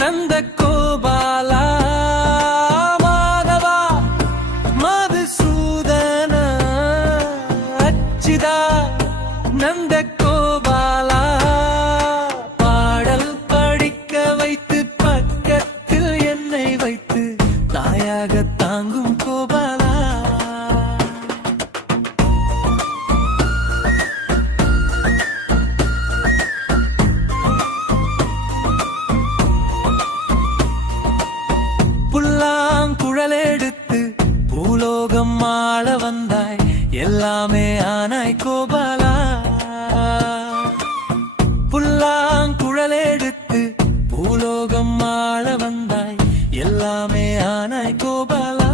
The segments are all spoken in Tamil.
நந்த கோபாலா மாதவா மதுசூதன அச்சிதா நந்த கோபாலா பாடல் படிக்க வைத்து பக்கத்தில் என்னை வைத்து தாயாக தாங்கும் கோபாலா. புல்லாங்குழலெடுத்து பூலோகம் ஆள வந்தாய் எல்லாமே ஆனாய் கோபாலா. புல்லாங்குழலெடுத்து பூலோகம் ஆள வந்தாய் எல்லாமே ஆனாய் கோபாலா.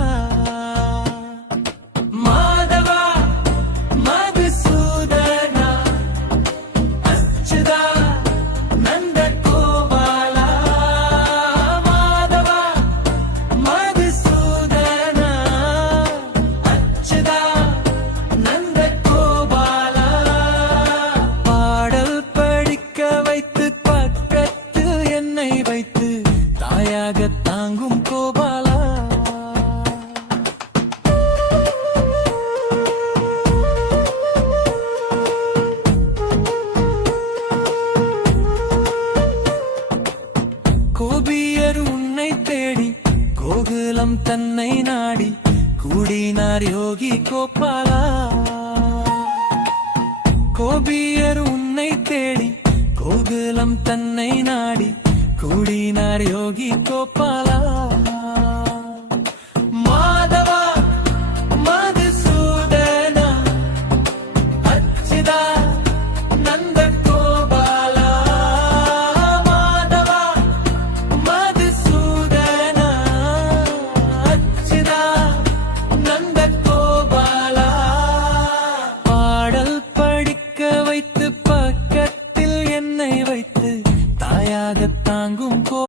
மாதவா மதுசூதனா அச்சுதா நந்த கோபாலா. மாதவா மதுசூதனா அச்சுதா நந்த கோபாலா பாடல் படிக்க வைத்து பக்கத்தில் என்னை வைத்து தாயாக தாங்கும் கோபாலா. கோபியர் உன்னை தேடி கோகுலம் தன்னை நாடி கூடினார் யோகி கோபாலா. கோபியர் உன்னை தேடி கோகுலம் தன்னை நாடி கூடினார் யோகி கோபாலா.